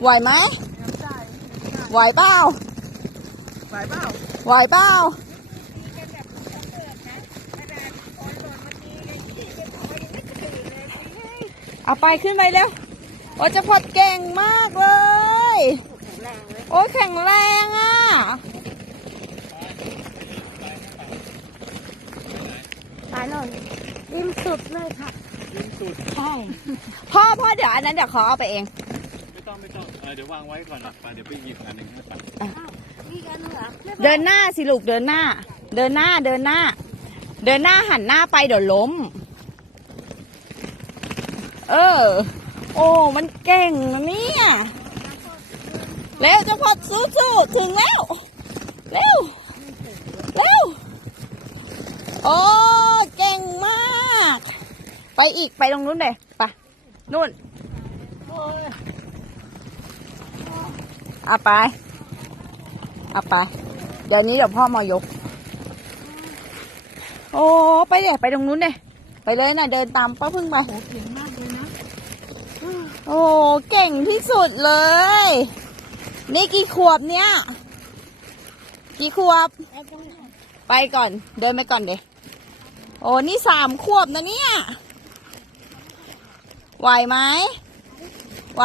ไหวไหมน้ำใจไหวเปล่าไหวเปล่าไหวเปล่าเอาไปขึ้นไปเร็วโอ้จะพอดเก่งมากเลยแรงเลยโอ้ยแข็งแรงอะตายเลยริมสุดเลยค่ะยิงสุดใช่พ่อพ่อเดี๋ยวอันนั้นเดี๋ยวขอเอาไปเองไม่ ต้องไม่ต้องเออเดี๋ยววางไว้ก่อนนะไปเดี๋ยวไปหยิบอันหนึ่งให้ไปมีกันเหรอเดินหน้าสิลูกเดินหน้า เดินหน้าเดินหน้า เดินหน้าหันหน้าไปเดี๋ยวล้ม เออ โอ้ มันเก่งนะเนี่ยเร็วเจะพอดสู้ๆถึงแล้ว เร็ว เร็ว โอ้ เก่งมาก ไปอีกไปตรงนู้นเลยไปนู่น เอาไป เอาไป เดี๋ยวนี้เดี๋ยวพ่อมายก โอ้ ไปเดี๋ยไปตรงนู้นเลยไปเลยนะเดินตามป้าพึ่งมาโหเก่งมากเลยนะ โอ้เก่งที่สุดเลย นี่กี่ขวบเนี่ย กี่ขวบไอ้ตรงไหนไปก่อน เดินไปก่อนเดี๋ยวโอ้นี่สามขวบนะเนี่ย ไหวไหม ไหว